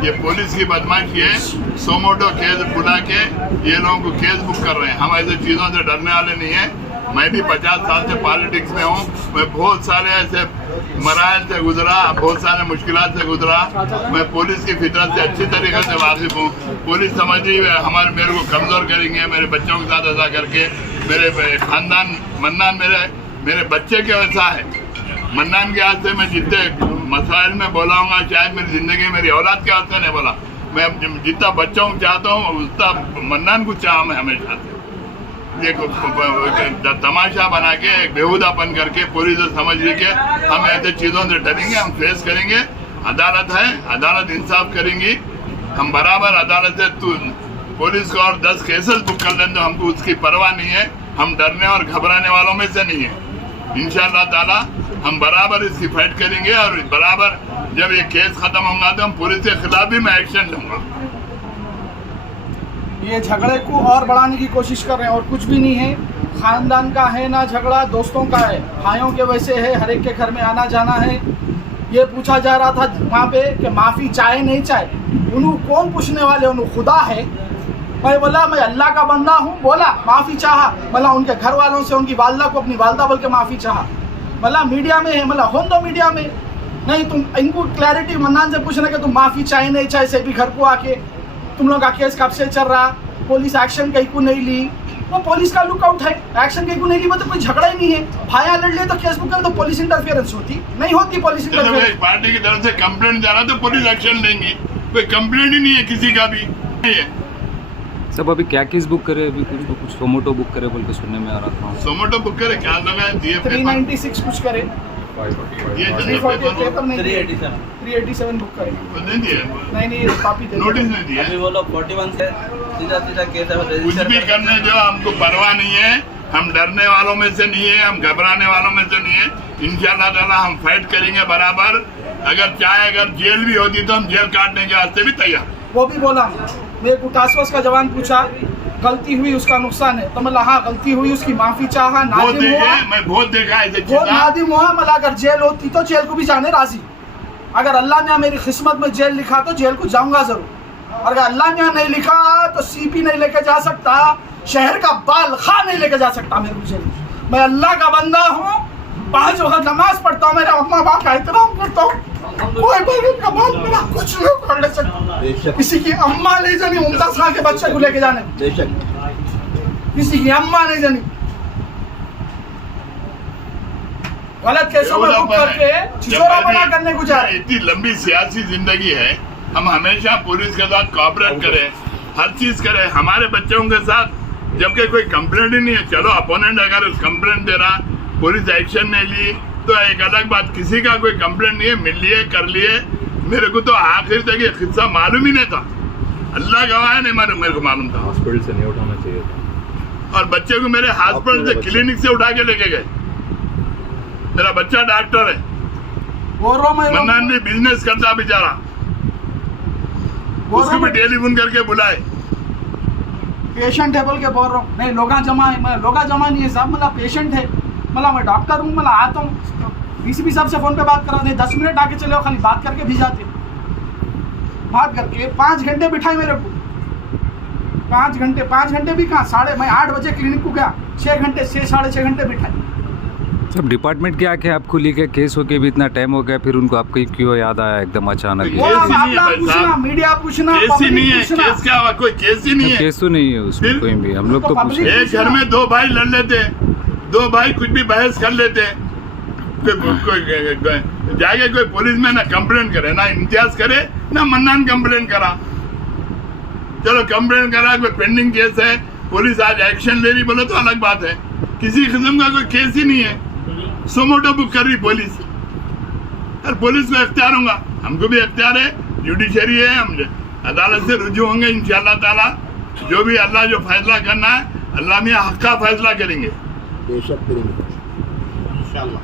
ये पुलिस की बदमाशी है। सोमोटो केस बुला के ये लोगों को केस बुक कर रहे हैं। हम ऐसे चीज़ों से डरने वाले नहीं हैं। मैं भी 50 साल से पॉलिटिक्स में हूँ। मैं बहुत सारे ऐसे मराहल से गुजरा, बहुत सारे मुश्किलात से गुजरा। मैं पुलिस की फितरत से अच्छी तरीके से वाकिफ हूँ। पुलिस समझ रही है मेरे को कमज़ोर करेंगे, मेरे बच्चों के साथ ऐसा करके। मेरे खानदान मन्नान मेरे बच्चे के वैसा है। मन्नान के हाथ से मैं जितने मसाइल में बोला हूँ, शायद मेरी ज़िंदगी मेरी औलाद के हाथ से नहीं बोला। मैं जितना बच्चों को चाहता हूँ उतना मन्नान को चाहा मैं हमेशा से। ये तमाशा बना के एक बेहुदापन करके पुलिस समझ रही के हम ऐसे चीज़ों से डरेंगे, हम फेस करेंगे। अदालत है, अदालत इंसाफ करेंगी। हम बराबर अदालत से पुलिस को और 10 केसेस बुक कर लें तो हमको उसकी परवाह नहीं है। हम डरने और घबराने वालों में से नहीं है। इंशाअल्लाह ताला हम बराबर इसकी फाइट करेंगे और बराबर जब ये केस खत्म होगा तो हम पुलिस के खिलाफ भी मैं एक्शन लूंगा। ये झगड़े को और बढ़ाने की कोशिश कर रहे हैं और कुछ भी नहीं है। खानदान का है ना झगड़ा, दोस्तों का है, भाइयों के वैसे है, हर एक के घर में आना जाना है। ये पूछा जा रहा था वहाँ पे कि माफ़ी चाहे नहीं चाहे, उन्होंने कौन पूछने वाले, उन्होंने खुदा है। मैं बोला मैं अल्लाह का बंदा हूँ, बोला माफ़ी चाहा। बोला उनके घर वालों से उनकी वालदा को अपनी वालदा बोल के माफ़ी चाहा। बोला मीडिया में है, बोला हो दो मीडिया में। नहीं तुम इनको क्लैरिटी मन्नान से पूछना कि तुम माफ़ी चाहे नहीं चाहे से भी घर को आके तुम लोग का केस कब से चल रहा, पुलिस एक्शन कहीं को नहीं ली। वो पुलिस का लुकआउट है, एक्शन कहीं को नहीं ली। वो तो कोई झगड़ा ही नहीं है। भाया लड़ ले तो केस बुक कर तो पुलिस इंटरफेरेंस होती नहीं होती। पुलिस इंटरफेरेंस पार्टी की तरफ से कंप्लेंट जा रहा तो पुलिस एक्शन लेंगी। कोई कंप्लेंट ही नहीं है किसी का भी नहीं है। सब अभी क्या केस बुक करे? अभी कुछ सोमोटो बुक करे बोल के सुनने में आ रहा था। सोमोटो बुक करे क्या लगा दिए 396 कुछ करे, 387 बुक करे। नहीं दिया, नहीं कॉपी दे नोटिस नहीं दिया। अभी वो लोग 41 से सीधा केस कुछ भी करने जो हमको परवाह नहीं है। हम डरने वालों में से नहीं है, हम घबराने वालों में से नहीं है। इंशाअल्लाह ताला हम फाइट करेंगे बराबर। अगर जेल भी होती तो हम जेल काटने के वास्ते भी तैयार। वो भी बोला मेरे को टास्क का जवान पूछा गलती हुई उसका नुकसान है तो मतलब हाँ गलती हुई उसकी माफी चाहा। नादिम हुआ, मैं बहुत देखा ऐसे वो नादिम हुआ। मतलब अगर जेल होती तो जेल को भी जाने राजी। अगर अल्लाह ने मेरी किस्मत में जेल लिखा तो जेल को जाऊंगा जरूर। अगर अल्लाह ने नहीं लिखा तो सीपी नहीं लेके जा सकता, शहर का बाल खा नहीं लेके जा सकता मेरे को जेल। मैं अल्लाह का बंदा हूँ, 5 वक्त नमाज पढ़ता हूँ, मेरे अम्मा बाप का एहतराम करता हूँ। कोई बगैर का बात मेरा कुछ नहीं कर ले सकता। किसी की अम्मा नहीं जानी मुमताज खान के बच्चे को लेके जाने, किसी की अम्मा नहीं जानी। गलत केसों में बुक करके छिछोरा बना करने को जा रहे। इतनी लंबी सियासी जिंदगी है, हम हमेशा पुलिस के साथ कोऑपरेट करें, हर चीज करें हमारे बच्चों के साथ। जबकि कोई कंप्लेंट ही नहीं है। चलो अपोनेंट अगर कंप्लेंट दे रहा, पुलिस एक्शन नहीं ली तो एक अलग बात। किसी का कोई कंप्लेंट नहीं है, मिल लिए कर लिए। मेरे को तो आखिर तक ये किस्सा मालूम ही नहीं था। अल्लाह गवाह है, नहीं मेरे को मालूम था। हॉस्पिटल से नहीं उठाना चाहिए था। और बच्चे को मेरे हॉस्पिटल से क्लिनिक से उठा के लेके गए। मेरा बच्चा डॉक्टर है, मन्नान भी बिजनेस करता बेचारा, उसको भी टेलीफोन करके बुलाए। पेशेंट है बोल के बोल रहा हूँ। नहीं लोगा जमा है, मैं लोगा जमा नहीं है साहब। मतलब पेशेंट है, मतलब मैं डॉक्टर हूँ। मतलब आता हूँ डीसीपी साहब से फ़ोन पे बात करा दे, 10 मिनट आके चले हो, खाली बात करके भी जाते। बात करके 5 घंटे बिठाए मेरे को। 5 घंटे भी कहाँ, मैं 8 बजे क्लिनिक को गया, 6 घंटे 6-6.5 घंटे बिठाए। सब डिपार्टमेंट के आके आपको लेके केस होके भी इतना टाइम हो गया, फिर उनको आपको क्यों याद आया एकदम अचानक? मीडिया पूछना, केस ही नहीं है, केस क्या हुआ? कोई केस ही नहीं है। केस तो नहीं है उसमें कोई भी। हम लोग तो पूछे एक घर में 2 भाई लड़ लेते, 2 भाई कुछ भी बहस कर लेते। जाके कोई पुलिस में ना कंप्लेंट करे, ना इम्तियाज करे, ना मन्नान कंप्लेंट करा। चलो कंप्लेंट करा, कोई पेंडिंग केस है, पुलिस आज एक्शन ले रही बोले तो अलग बात है। किसी किस्म का कोई केस ही नहीं है। सोमोटो बुक कर रही पुलिस, और पुलिस को इख्तियार होगा, हमको भी इख्तियार है, जुडिशरी है। हम अदालत से रुजू होंगे इंशाअल्लाह ताला। जो भी अल्लाह जो फैसला करना है, अल्लाह मियां हक का फैसला करेंगे। बेशक करेंगे इंशाअल्लाह।